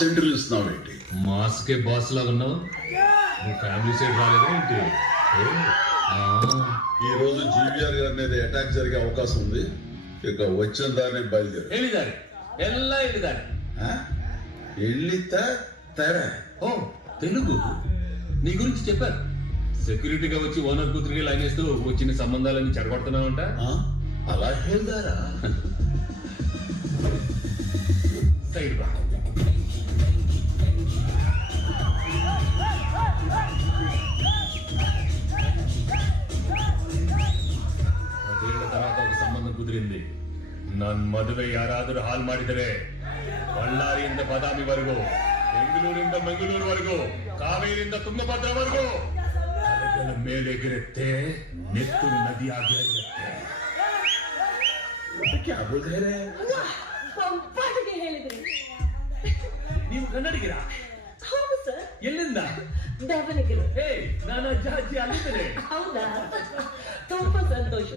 సెంటర్లు ఇస్తున్నావు ఏంటి? మాస్కే బాస్ లాగా ఉన్నావు. నువ్వు ఫ్యామిలీ సైడ్ రాలేదా ఏంటి? ఈ రోజు జీవీఆర్ గారి మీద అటాక్ జరిగే అవకాశం ఉంది. ఇక వచ్చిన దాన్ని బయలుదేరు. ಹೇಳಿದ್ದಾರೆ ಎಲ್ಲ ಹೇಳಿದ್ದಾರೆ. ఎళ్ళితే తేరా. ఓ తెలుగు నీ గురించి చెప్పారు. సెక్యూరిటీగా వచ్చి ఓనర్ కూతురికి లైన్ వేస్తూ వచ్చిన సంబంధాలన్నీ చెడగొడుతున్నావంట. అలా ಹೇಳ್ದಾರಾ? సైడ్ బా. తర్వాత ఒక ಸಂಬಂಧ ಕುದುರಿಂದಿ. ನನ್ ಮದುವೆ ಯಾರಾದರೂ ಹಾಲ್ ಮಾಡಿದರೆ ಬಳ್ಳಾರಿಯಿಂದ ಬಾದಾಮಿವರೆಗೂ, ಬೆಂಗಳೂರಿಂದ ಮಂಗಳೂರುವರೆಗೂ, ಕಾವೇರಿಯಿಂದ ತುಂಗಭದ್ರವರೆಗೂ ಅದರ ಮೇಲೆಗಿರುತ್ತೆ, ನೆತ್ತೂರು ನದಿ ಆಗಿ ಹರಿಯುತ್ತೆ. ಹೇಳಿದ್ರಿ ನೀವು ಕನ್ನಡಿಗರ? ಹೌದು ಸರ್. ಎಲ್ಲಿಂದ? ದಾವಣಗೆರೆ. ನಾನು ಅಜ್ಜ ಅಜ್ಜಿ ಅಲ್ಲಿದ್ದೇನೆ. ಹೌದಾ?